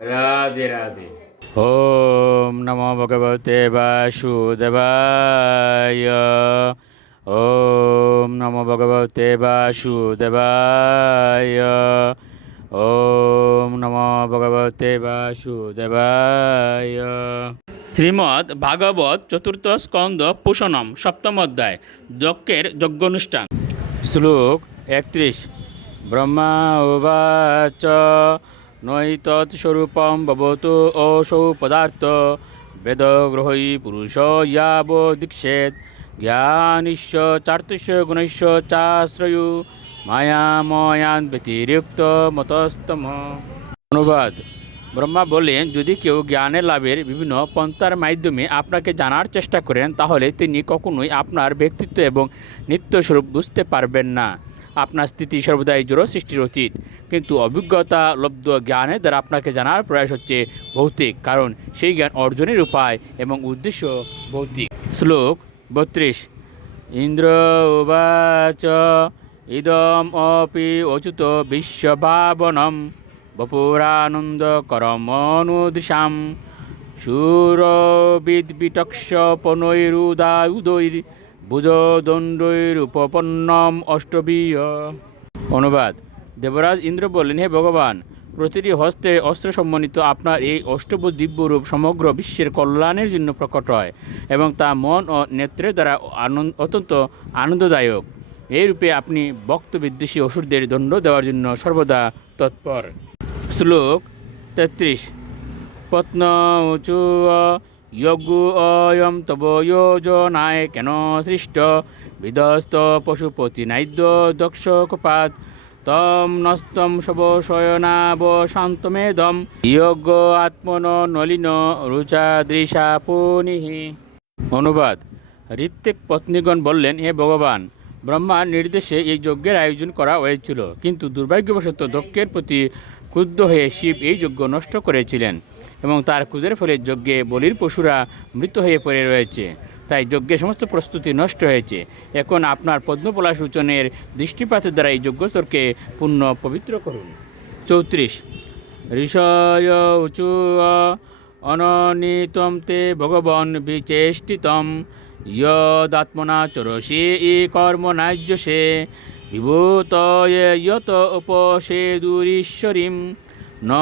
রাধে রাধে। ওম নমো ভগবতে বাসুদেবায়। ওম নমো ভগবতে বাসুদেবায়। ওম নমো ভগবতে বাসুদেবায়। শ্রীমদ্ ভাগবত চতুর্থ স্কন্দ পুষণম সপ্তম অধ্যায় যজ্ঞের যজ্ঞানুষ্ঠান। শ্লোক 31। ব্রহ্মা উবাচ নৈতৎস্বরূপম ভবতু অসৌ পদার্থ বেদগ্রহী পুরুষ ইয়াবো দীক্ষেত জ্ঞানিশ্চ চার্তুষ্য গুণৈশ্চ চাশ্রয়ু মায়াময়ান ব্যতিরিক্ত মতস্তম। অনুবাদ: ব্রহ্মা বললেন, যদি কেউ জ্ঞানের লাভের বিভিন্ন পন্থার মাধ্যমে আপনাকে জানার চেষ্টা করেন তাহলে তিনি কখনোই আপনার ব্যক্তিত্ব এবং নিত্যস্বরূপ বুঝতে পারবেন না। আপনার স্থিতি সর্বদাই জড় সৃষ্টির অতীত, কিন্তু অভিজ্ঞতা লব্ধ জ্ঞানের দ্বারা আপনাকে জানার প্রয়াস হচ্ছে ভৌতিক, কারণ সেই জ্ঞান অর্জনের উপায় এবং উদ্দেশ্য ভৌতিক। শ্লোক 32। ইন্দ্র উবাচ ইদম অপি অচ্যুত বিশ্বভাবনম বপুরানন্দ করমনুদৃশাম সুরবিদ্বিটক্ষ পনৈরুদাউদৈর ভুজদণ্ডৈরূপপন্নম অষ্টবীয়। অনুবাদ: দেবরাজ ইন্দ্র বললেন, হে ভগবান, প্রতিটি হস্তে অস্ত্র সম্মানিত আপনার এই অষ্টভুজ দিব্যরূপ সমগ্র বিশ্বের কল্যাণের জন্য প্রকট হয় এবং তা মন ও নেত্রের দ্বারা অত্যন্ত আনন্দদায়ক। এই রূপে আপনি ভক্ত বিদ্বেষী অসুরদের দণ্ড দেওয়ার জন্য সর্বদা তৎপর। শ্লোক 33। পত্ন উচু যজ্ঞ অয়ম তব যোজনায় কেন সৃষ্ট বিধ্বস্ত পশুপতি নাইদ্য দক্ষ কপাত তম নস্তম শব শয়নাব শান্তমেদম যজ্ঞ আত্মন নলিন রুচাদৃশা পুনিহি। অনুবাদ: ঋত্বিক পত্নীগণ বললেন, হে ভগবান, ব্রহ্মার নির্দেশে এই যজ্ঞের আয়োজন করা হয়েছিল, কিন্তু দুর্ভাগ্যবশত দক্ষের প্রতি ক্রুদ্ধ হয়ে শিব এই যজ্ঞ নষ্ট করেছিলেন এবং তার ক্রোধের ফলে যজ্ঞে বলির পশুরা মৃত হয়ে পড়ে রয়েছে। তাই যজ্ঞের সমস্ত প্রস্তুতি নষ্ট হয়েছে। এখন আপনার পদ্মপলাশ সূচনের দৃষ্টিপাতের দ্বারা এই যজ্ঞস্থলকে পূর্ণ পবিত্র করুন। 34। ঋষয় উচু অননীতম তে ভগবন বিচেষ্টিতম যদাত্মনা চরসি ই কর্মনাজ্যসে বিভূতয়ে যত উপসেদুরীশ্বরীম ন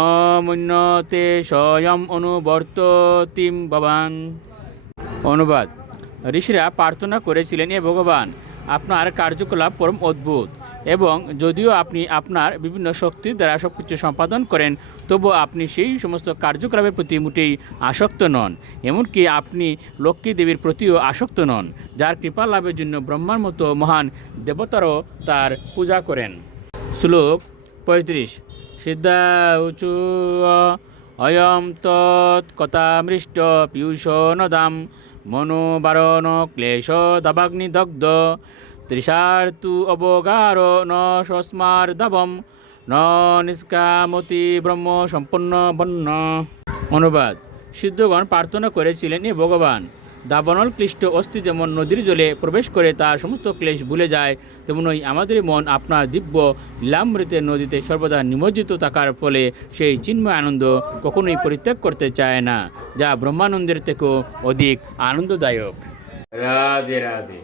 মন্যতে স্বয়ং অনুবর্ততিম ভবান। অনুবাদ: ঋষিরা প্রার্থনা করেছিলেন, হে ভগবান, আপনার কার্যকলাপ পরম অদ্ভুত এবং যদিও আপনি আপনার বিভিন্ন শক্তির দ্বারা সব কিছু সম্পাদন করেন তবু আপনি সেই সমস্ত কার্যকলাপের প্রতি মোটেই আসক্ত নন। এমনকি আপনি লক্ষ্মী দেবীর প্রতিও আসক্ত নন, যার কৃপা লাভের জন্য ব্রহ্মার মতো মহান দেবতারও তার পূজা করেন। শ্লোক 35। সিদ্ধা উচু অয়ম তৎকথামৃষ্ট পীয়ূষ নদাম মনোবারণ ক্লেশ দাবাগ্নিদগ্ধ তৃষার্তু অবগার ন সস্মার্দবম ন নিষ্কামতি ব্রহ্ম সম্পন্ন বন্য। অনুবাদ: সিদ্ধগণ প্রার্থনা করেছিলেন, হে ভগবান, দাবানল ক্লিষ্ট অস্থি যেমন নদীর জলে প্রবেশ করে তার সমস্ত ক্লেশ ভুলে যায়, তেমনই আমাদের মন আপনার দিব্য লীলামৃতের নদীতে সর্বদা নিমজ্জিত থাকার ফলে সেই চিন্ময় আনন্দ কখনোই পরিত্যাগ করতে চায় না, যা ব্রহ্মানন্দের থেকেও অধিক আনন্দদায়ক। রাধে রাধে।